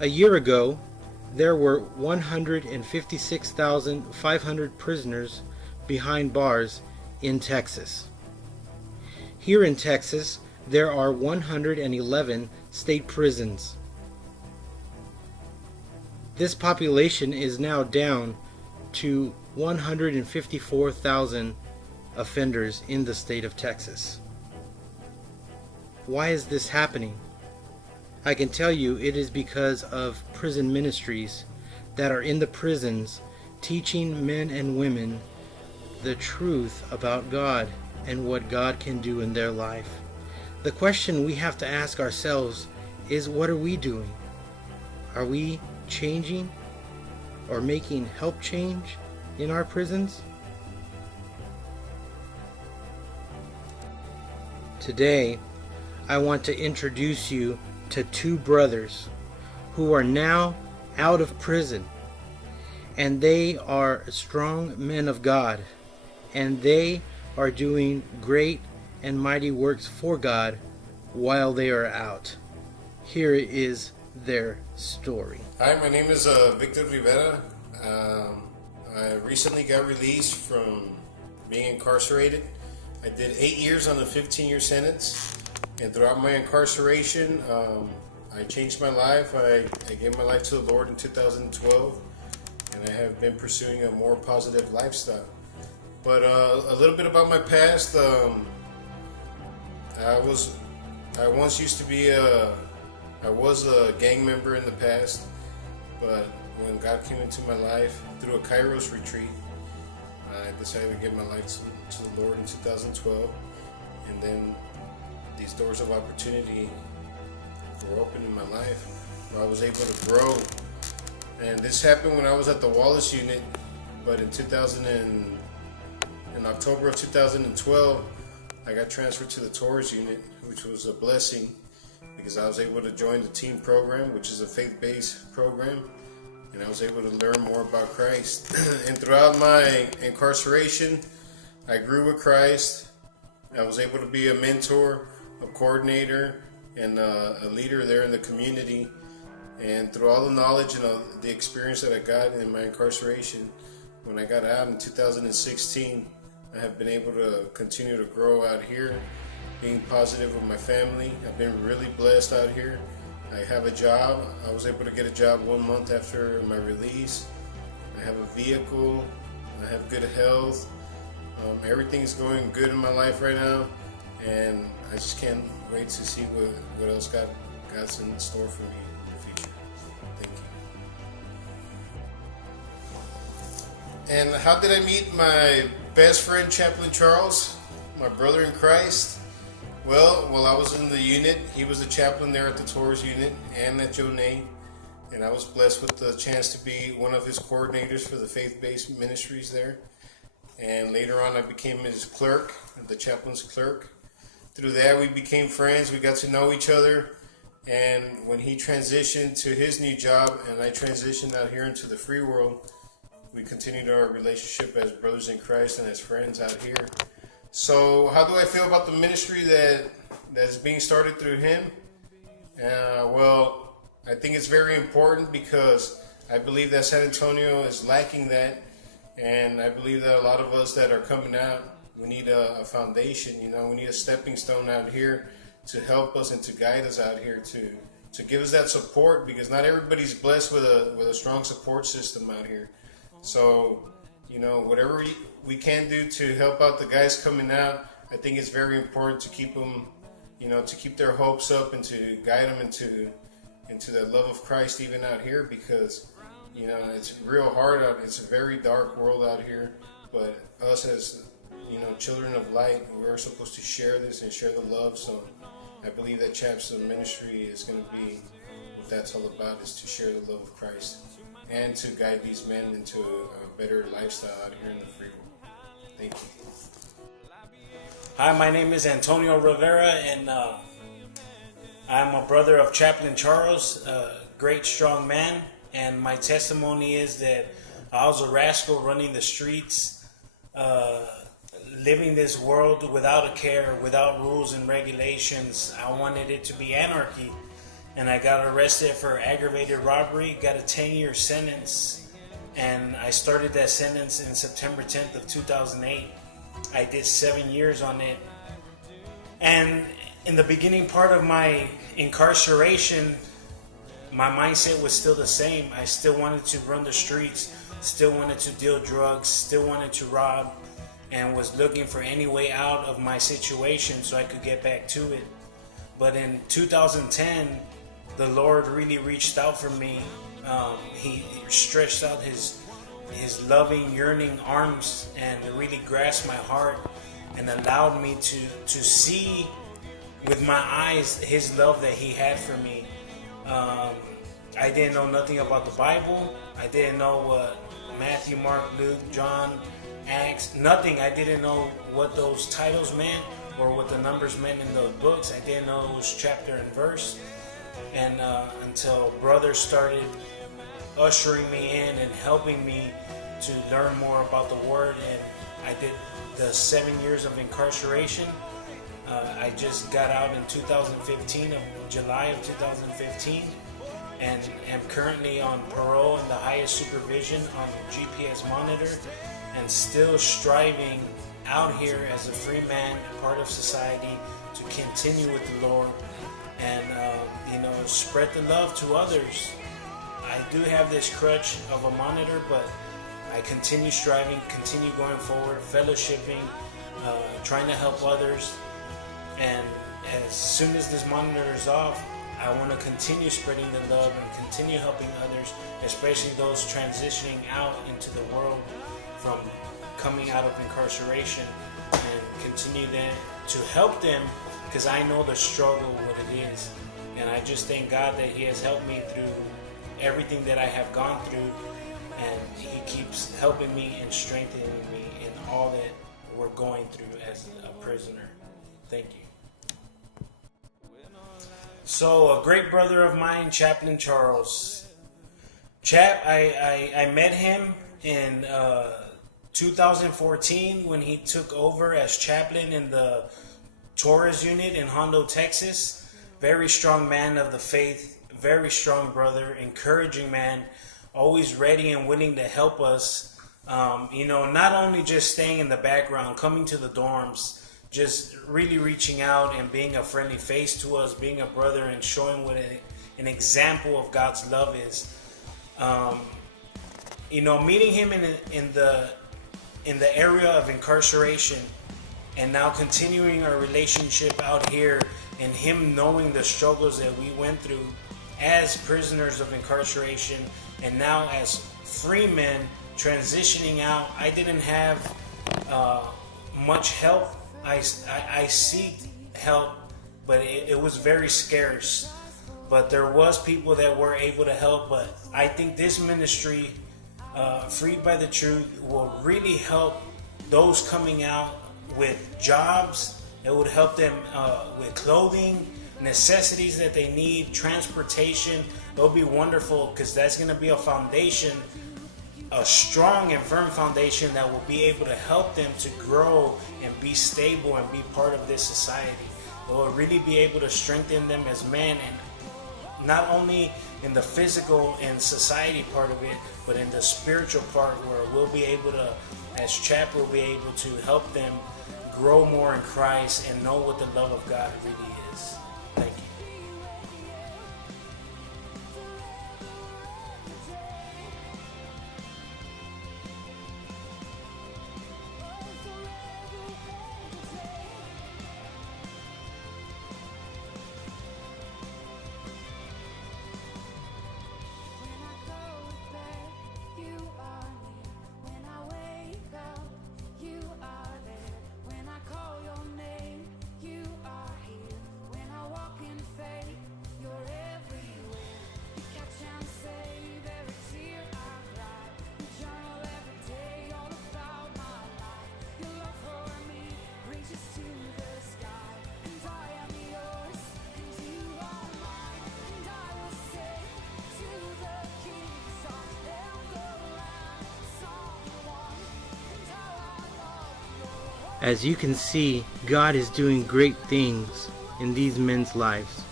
A year ago, there were 156,500 prisoners behind bars in Texas. Here in Texas, there are 111 state prisons. This population is now down to 154,000 offenders in the state of Texas. Why is this happening? I can tell you it is because of prison ministries that are in the prisons teaching men and women the truth about God and what God can do in their life. The question we have to ask ourselves is, what are we doing? Are we changing or making help change in our prisons? Today, I want to introduce you to two brothers who are now out of prison, and they are strong men of God, and they are doing great and mighty works for God while they are out. Here is their story. Hi, my name is Victor Rivera. I recently got released from being incarcerated. I did 8 years on a 15-year sentence, and throughout my incarceration, I changed my life. I gave my life to the Lord in 2012, and I have been pursuing a more positive lifestyle. But a little bit about my past. I was a gang member in the past, but when God came into my life through a Kairos retreat, I decided to give my life to the Lord in 2012, and then these doors of opportunity were open in my life where I was able to grow. And this happened when I was at the Wallace unit, but in October of 2012, I got transferred to the Taurus unit, which was a blessing because I was able to join the team program, which is a faith-based program, and I was able to learn more about Christ. And throughout my incarceration, I grew with Christ. I was able to be a mentor, a coordinator, and a leader there in the community. And through all the knowledge and the experience that I got in my incarceration, when I got out in 2016, I have been able to continue to grow out here, being positive with my family. I've been really blessed out here. I have a job. I was able to get a job 1 month after my release. I have a vehicle. I have good health. Everything's going good in my life right now, and I just can't wait to see what else God's in store for me in the future. Thank you. And how did I meet my best friend, Chaplain Charles, my brother in Christ? Well, while I was in the unit, he was the chaplain there at the Taurus unit and at Jonay, and I was blessed with the chance to be one of his coordinators for the faith-based ministries there. And later on, I became his clerk, the chaplain's clerk. Through that, we became friends. We got to know each other. And when he transitioned to his new job and I transitioned out here into the free world, we continued our relationship as brothers in Christ and as friends out here. So how do I feel about the ministry that's being started through him? Well, I think it's very important because I believe that San Antonio is lacking that. And I believe that a lot of us that are coming out, we need a foundation, we need a stepping stone out here to help us and to guide us out here, to give us that support, because not everybody's blessed with a strong support system out here. So, whatever we can do to help out the guys coming out, I think it's very important to keep them, to keep their hopes up and to guide them into the love of Christ even out here, because it's real hard out. It's a very dark world out here, but us as children of light, we're supposed to share this and share the love. So I believe that Chaps Ministry is going to be what that's all about, is to share the love of Christ and to guide these men into a better lifestyle out here in the free world. Thank you. Hi, my name is Antonio Rivera, and I'm a brother of Chaplain Charles, a great strong man. And my testimony is that I was a rascal running the streets, living this world without a care, without rules and regulations. I wanted it to be anarchy. and I got arrested for aggravated robbery, got a 10-year sentence, and I started that sentence in September 10th of 2008. I did 7 years on it, and in the beginning part of my incarceration, my mindset was still the same. I still wanted to run the streets, still wanted to deal drugs, still wanted to rob, and was looking for any way out of my situation so I could get back to it. But in 2010, the Lord really reached out for me. He stretched out his loving, yearning arms and really grasped my heart and allowed me to see with my eyes his love that he had for me. I didn't know nothing about the Bible. I didn't know what Matthew, Mark, Luke, John, Acts, nothing. I didn't know what those titles meant or what the numbers meant in those books. I didn't know it was chapter and verse. And until brothers started ushering me in and helping me to learn more about the Word, and I did the 7 years of incarceration. I just got out in 2015, of July of 2015, and am currently on parole in the highest supervision on GPS monitor, and still striving out here as a free man, part of society, to continue with the Lord and spread the love to others. I do have this crutch of a monitor, but I continue striving, continue going forward, fellowshipping, trying to help others. And as soon as this monitor is off, I want to continue spreading the love and continue helping others, especially those transitioning out into the world from coming out of incarceration, and continue to help them, because I know the struggle, what it is. And I just thank God that He has helped me through everything that I have gone through, and He keeps helping me and strengthening me in all that we're going through as a prisoner. Thank you. So, a great brother of mine, Chaplain Charles. Chap, I met him in 2014 when he took over as chaplain in the Torres unit in Hondo, Texas. Very strong man of the faith, very strong brother, encouraging man, always ready and willing to help us. Not only just staying in the background, coming to the dorms, just really reaching out and being a friendly face to us, being a brother and showing what an example of God's love is. Meeting him in the area of incarceration, and now continuing our relationship out here, and him knowing the struggles that we went through as prisoners of incarceration, and now as free men transitioning out. I didn't have much help. I seeked help, but it was very scarce. But there was people that were able to help. But I think this ministry, Freed by the Truth, will really help those coming out with jobs. It would help them with clothing, necessities that they need, transportation. It'll be wonderful, because that's going to be a foundation, a strong and firm foundation that will be able to help them to grow and be stable and be part of this society. It will really be able to strengthen them as men, and not only in the physical and society part of it, but in the spiritual part, where we'll be able to, as chap, we'll be able to help them grow more in Christ and know what the love of God really is. Thank you. As you can see, God is doing great things in these men's lives.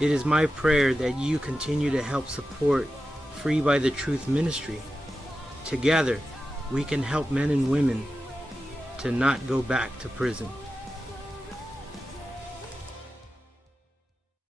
It is my prayer that you continue to help support Free by the Truth ministry. Together, we can help men and women to not go back to prison.